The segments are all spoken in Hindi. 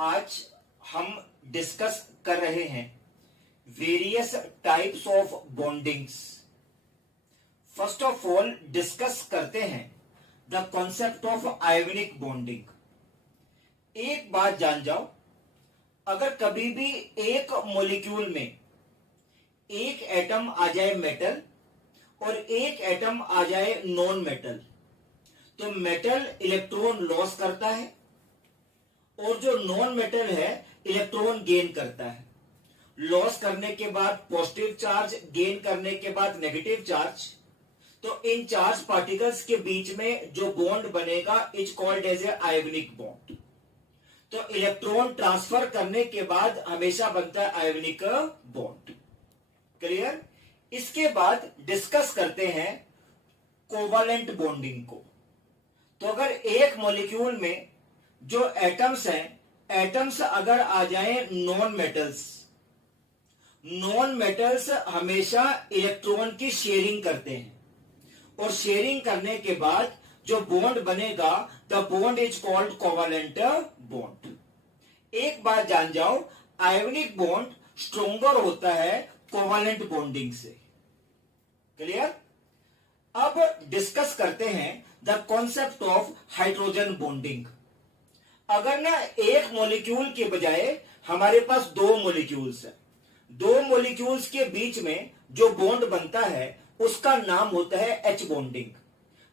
आज हम डिस्कस कर रहे हैं various types of bondings. First of all discuss करते हैं the concept of ionic bonding. एक बात जान जाओ, अगर कभी भी एक मॉलिक्यूल में एक एटम आ जाए मेटल और एक एटम आ जाए नॉन मेटल, तो मेटल इलेक्ट्रॉन लॉस करता है और जो नॉन मेटल है इलेक्ट्रॉन गेन करता है। लॉस करने के बाद पॉजिटिव चार्ज, गेन करने के बाद नेगेटिव चार्ज। तो इन चार्ज पार्टिकल्स के बीच में जो बॉन्ड बनेगा is called as a ionic bond. तो इलेक्ट्रॉन ट्रांसफर करने के बाद हमेशा बनता है आयोनिक बॉन्ड। क्लियर? इसके बाद डिस्कस करते हैं कोवालेंट बॉन्डिंग को। तो अगर एक मॉलिक्यूल में जो एटम्स हैं, एटम्स अगर आ जाए नॉन मेटल्स हमेशा इलेक्ट्रॉन की शेयरिंग करते हैं और शेयरिंग करने के बाद जो बॉन्ड बनेगा the bond is called covalent bond. एक बात जान जाओ, आयोनिक बॉन्ड स्ट्रोंगर होता है कोवालेंट बॉन्डिंग से। क्लियर? अब डिस्कस करते हैं the concept of hydrogen bonding. अगर ना एक मॉलिक्यूल के बजाय हमारे पास दो मॉलिक्यूल्स है, दो मॉलिक्यूल्स के बीच में जो बॉन्ड बनता है उसका नाम होता है एच बॉन्डिंग।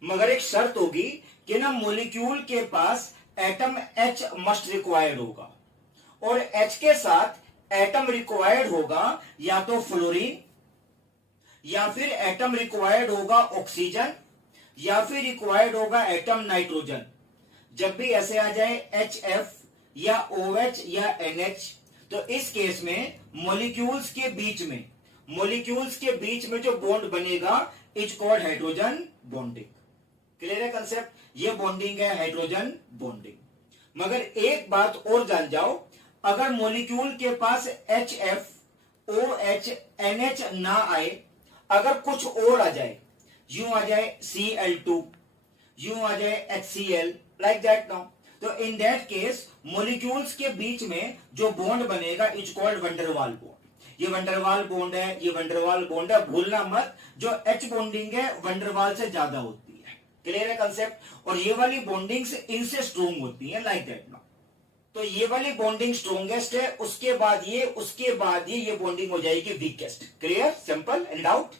मगर एक शर्त होगी कि ना मॉलिक्यूल के पास एटम एच मस्ट रिक्वायर्ड होगा और एच के साथ एटम रिक्वायर्ड होगा या तो फ्लोरीन, या फिर एटम रिक्वायर्ड होगा ऑक्सीजन, या फिर रिक्वायर्ड होगा एटम नाइट्रोजन। जब भी ऐसे आ जाए HF या OH या NH, तो इस केस में मॉलिक्यूल्स के बीच में जो बॉन्ड बनेगा is called hydrogen bonding. Clear है कंसेप्ट? ये बॉन्डिंग है हाइड्रोजन बॉन्डिंग। मगर एक बात और जान जाओ, अगर मॉलिक्यूल के पास HF, OH, NH ना आए, अगर कुछ और आ जाए, यूं आ जाए Cl2, यूं आ जाए HCl, लाइक दैट नाउ, तो इन दैट केस मॉलिक्यूल्स के बीच में जो बॉन्ड बनेगा इज कॉल्ड वंडरवाल बॉन्ड। ये वंडरवाल बॉन्ड है, ये वंडरवाल बॉन्ड है, भूलना मत। जो H बॉन्डिंग है वंडरवाल से ज्यादा होती है। क्लियर है कंसेप्ट? और ये वाली बॉन्डिंग्स इनसे स्ट्रॉन्ग होती है, लाइक दैट नाउ। तो ये वाली बॉन्डिंग स्ट्रॉन्गेस्ट है, उसके बाद ये बॉन्डिंग हो जाएगी weakest. Clear? Simple and out.